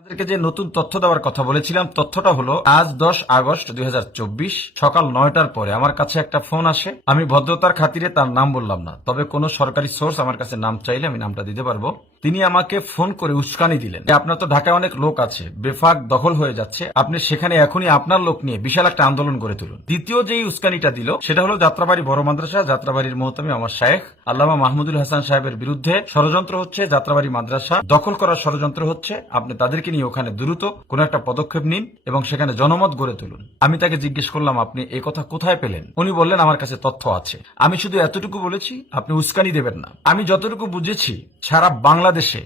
আপনাদেরকে যে নতুন তথ্য দেওয়ার কথা বলেছিলাম, তথ্যটা হলো আজ 10 আগস্ট 2024 সকাল 9টার পরে আমার কাছে একটা ফোন আসে। আমি ভদ্রতার খাতিরে তার নাম বললাম না, তবে কোনো সরকারি সোর্স আমার কাছে নাম চাইলে আমি নামটা দিতে পারবো। তিনি আমাকে ফোন করে উস্কানি দিলেন যে আপনার তো ঢাকায় অনেক লোক আছে, বেফাক দখল হয়ে যাচ্ছে, আপনি সেখানে এখনই আপনার লোক নিয়ে বিশাল একটা আন্দোলন গড়ে তুলুন। দ্বিতীয় যেই উস্কানিটা দিল সেটা হলো যাত্রাবাড়ি বড় মাদ্রাসা, যাত্রাবাড়ির মোহতামি আমার শায়েখ আল্লামা মাহমুদুল হাসান সাহেবের বিরুদ্ধে ষড়যন্ত্র হচ্ছে, যাত্রাবাড়ি মাদ্রাসা দখল করার ষড়যন্ত্র হচ্ছে, আপনি তাদেরকে নিয়ে ওখানে দ্রুত কোনো একটা পদক্ষেপ নিন এবং সেখানে জনমত গড়ে তুলুন। আমি তাকে জিজ্ঞেস করলাম, আপনি এই কথা কোথায় পেলেন? উনি বললেন, আমার কাছে তথ্য আছে। আমি শুধু এতটুকু বলেছি, আপনি উস্কানি দেবেন না। আমি যতটুকু বুঝেছি, সারা বাংলাদেশে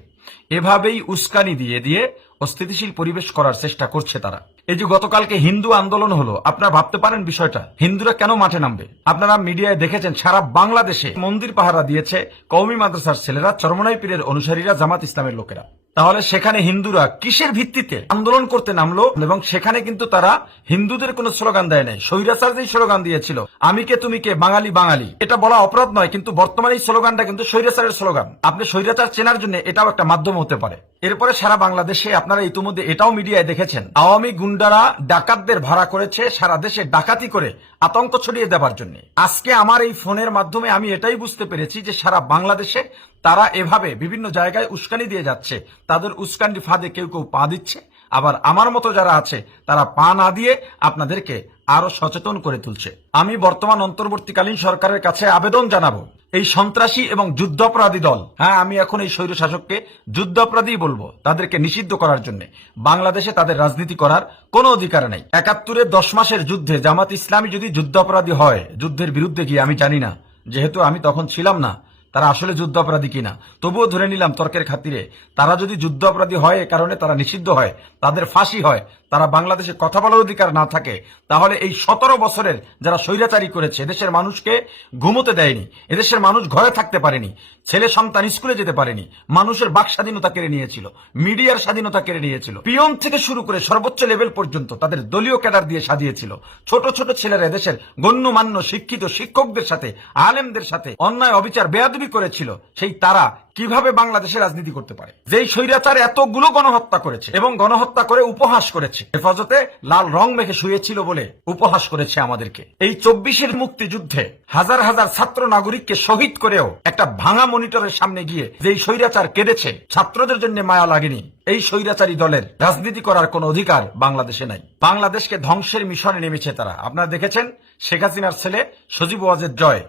এভাবেই উস্কানি দিয়ে দিয়ে অস্থিতিশীল পরিবেশ করার চেষ্টা করছে তারা। এই যে গতকালকে হিন্দু আন্দোলন হলো, আপনারা ভাবতে পারেন বিষয়টা, হিন্দুরা কেন মাঠে নামবে? আপনারা মিডিয়ায় দেখেছেন সারা বাংলাদেশে মন্দির পাহারা দিয়েছে কওমি মাদ্রাসার ছেলেরা, চরমনাই পীরের অনুসারীরা, জামাত ইসলামের লোকেরা। তাহলে সেখানে হিন্দুরা কিসের ভিত্তিতে আন্দোলন করতে নামলো? এবং সেখানে কিন্তু তারা হিন্দুদের কোনো স্লোগান দেয় নাই। স্বৈরাচার যেই স্লোগান দিয়েছিল, আমি কে তুমি কে, বাঙালি বাঙালি, এটা বলা অপরাধ নয়, কিন্তু বর্তমানে এই স্লোগানটা কিন্তু স্বৈরাচারের স্লোগান। আপনি স্বৈরাচার চেনার জন্য এটাও একটা মাধ্যম হতে পারে। এরপরে সারা বাংলাদেশে আপনারা ইতিমধ্যে এটাও মিডিয়ায় দেখেছেন, আওয়ামী গুন্ডারা ডাকাতদের ভাড়া করেছে সারা দেশে ডাকাতি করে আতঙ্ক ছড়িয়ে দেবার জন্য। আজকে আমার এই ফোনের মাধ্যমে আমি এটাই বুঝতে পেরেছি যে সারা বাংলাদেশে তারা এভাবে বিভিন্ন জায়গায় উস্কানি দিয়ে যাচ্ছে। তাদের উস্কানি ফাঁদে কেউ কেউ পা দিচ্ছে, আবার আমার মতো যারা আছে তারা পা না দিয়ে আপনাদেরকে আরো সচেতন করে তুলছে। আমি বর্তমান অন্তর্বর্তীকালীন সরকারের কাছে আবেদন জানাবো, এই সন্ত্রাসী এবং যুদ্ধাপরাধী দল, হ্যাঁ আমি এখন এই স্বৈর শাসককে যুদ্ধাপরাধী বলবো, তাদেরকে নিষিদ্ধ করার জন্য বাংলাদেশে তাদের রাজনীতি করার কোনো অধিকার নেই। 71-এর 10 মাসের যুদ্ধে জামাত ইসলামী যদি যুদ্ধাপরাধী হয়, যুদ্ধের বিরুদ্ধে গিয়ে, আমি জানি না, যেহেতু আমি তখন ছিলাম না, তারা আসলে যুদ্ধাপরাধী কিনা, তবুও ধরে নিলাম তর্কের খাতিরে, তারা যদি যুদ্ধাপরাধী হয়, এ কারণে তারা নিষিদ্ধ হয়, তাদের ফাঁসি হয়, তারা বাংলাদেশে কথা বলার অধিকার না থাকে, তাহলে এই 17 বছরের যারা স্বৈরাচারী করেছে, এদেশের মানুষকে ঘুমোতে দেয়নি, এদেশের মানুষ ঘরে থাকতে পারেনি, ছেলে সন্তান স্কুলে যেতে পারেনি, মানুষের বাক স্বাধীনতা কেড়ে নিয়েছিল, মিডিয়ার স্বাধীনতা কেড়ে নিয়েছিল, পিয়ন থেকে শুরু করে সর্বোচ্চ লেভেল পর্যন্ত তাদের দলীয় ক্যাডার দিয়ে সাজিয়েছিল। ছোট ছোট ছেলেরা এদেশের গণ্যমান্য শিক্ষিত শিক্ষকদের সাথে, আলেমদের সাথে অন্যায় অবিচার বেয়াদবি করেছিল। সেই তারা কিভাবে বাংলাদেশে রাজনীতি করতে পারে? যেই স্বৈরাচার এতগুলো গণহত্যা করেছে এবং গণহত্যা করে উপহাস করেছে, হেফাজতে লাল রং মেখে শুয়েছিল বলে উপহাস করেছে আমাদেরকে। এই 24-এর মুক্তিযুদ্ধে হাজার হাজার ছাত্র নাগরিককে শহীদ করেও একটা ভাঙা মনিটরের সামনে গিয়ে যেই স্বৈরাচার কেঁদেছে, ছাত্রদের জন্য মায়া লাগেনি। এই স্বৈরাচারী দলের রাজনীতি করার কোন অধিকার বাংলাদেশে নাই। বাংলাদেশকে ধ্বংসের মিশনে নেমেছে তারা। আপনারা দেখেছেন শেখ হাসিনার ছেলে সজীব ওয়াজেদ জয়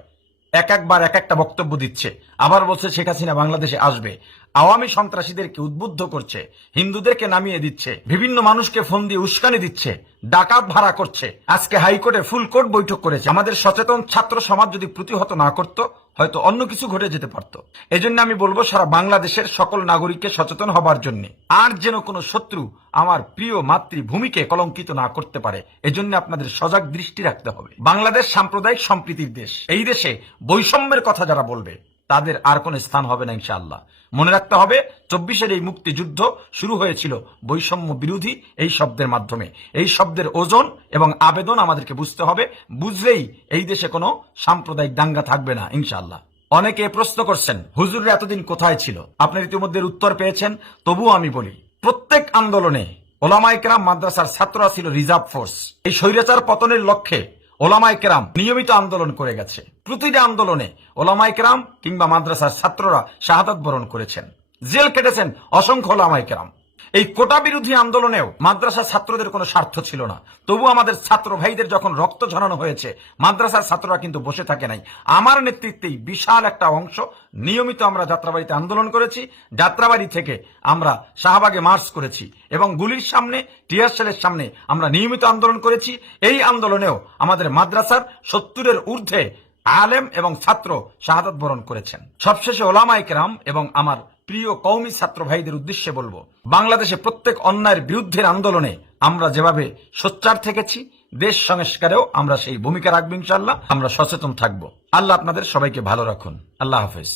একবার এক একটা বক্তব্য দিচ্ছে, আবার বলছে শেখ হাসিনা বাংলাদেশে আসবে, আওয়ামী সন্ত্রাসীদেরকে উদ্বুদ্ধ করছে, হিন্দুদেরকে নামিয়ে দিচ্ছে, বিভিন্ন মানুষকে ফোন দিয়ে উস্কানি দিচ্ছে, ডাকাত ভাড়া করছে। আজকে হাইকোর্টে ফুল কোর্ট বৈঠক করেছে। আমাদের সচেতন ছাত্র সমাজ যদি প্রতিহত না করত, হয়তো অন্য কিছু ঘটে যেতে পারত। এজন্য আমি বলবো সারা বাংলাদেশের সকল নাগরিককে সচেতন হবার জন্য, আর যেন কোনো শত্রু আমার প্রিয় মাতৃভূমিকে কলঙ্কিত না করতে পারে, এজন্য আপনাদের সজাগ দৃষ্টি রাখতে হবে। বাংলাদেশ সাম্প্রদায়িক সম্প্রীতির দেশ। এই দেশে বৈষম্যের কথা যারা বলবে তাদের আর কোন স্থান হবে না ইনশাআল্লাহ। মনে রাখতে হবে, 24-এর এই মুক্তিযুদ্ধ শুরু হয়েছিল বৈষম্য বিরোধী এই শব্দের মাধ্যমে। এই শব্দের ওজন এবং আবেদন আমাদেরকে বুঝতে হবে, বুঝলেই এই দেশে কোনো সাম্প্রদায়িক দাঙ্গা থাকবে না ইনশাআল্লাহ। অনেকে প্রশ্ন করছেন, হুজুররা এতদিন কোথায় ছিল? আপনার ইতিমধ্যে উত্তর পেয়েছেন, তবুও আমি বলি, প্রত্যেক আন্দোলনে ওলামায়ে কেরাম, মাদ্রাসার ছাত্ররা ছিল রিজার্ভ ফোর্স। এই স্বৈরাচার পতনের লক্ষ্যে ওলামায়ে কেরাম নিয়মিত আন্দোলন করে গেছে। প্রতিটা আন্দোলনে ওলামায়ে কেরাম কিংবা মাদ্রাসার ছাত্ররা শাহাদাত বরণ করেছেন, জেল কেটেছেন অসংখ্য ওলামায়ে কেরাম। এই কোটা বিরোধী আন্দোলনেও মাদ্রাসা ছাত্রদের কোনো স্বার্থ ছিল না, তবু আমাদের ছাত্র ভাইদের যখন রক্ত ঝরানো হয়েছে, মাদ্রাসার ছাত্ররা কিন্তু বসে থাকে নাই। আমার নেতৃত্বেই বিশাল একটা অংশ নিয়মিত আমরা যাত্রাবাড়িতে আন্দোলন করেছি, যাত্রাবাড়ি থেকে আমরা শাহবাগে মার্চ করেছি এবং গুলির সামনে, টিয়ার সেলের সামনে আমরা নিয়মিত আন্দোলন করেছি। এই আন্দোলনেও আমাদের মাদ্রাসার 70-এর ঊর্ধ্বে আলেম এবং ছাত্র শাহাদাত বরণ করেছেন। সবশেষে ওলামায়ে কেরাম এবং আমার প্রিয় কওমি ছাত্র ভাইদের উদ্দেশ্যে বলবো, বাংলাদেশে প্রত্যেক অন্যায়ের বিরুদ্ধের আন্দোলনে আমরা যেভাবে সোচ্চার থেকেছি, দেশ সংস্কারেও আমরা সেই ভূমিকা রাখবো ইনশাআল্লাহ। আমরা সচেতন থাকবো। আল্লাহ আপনাদের সবাইকে ভালো রাখুন। আল্লাহ হাফেজ।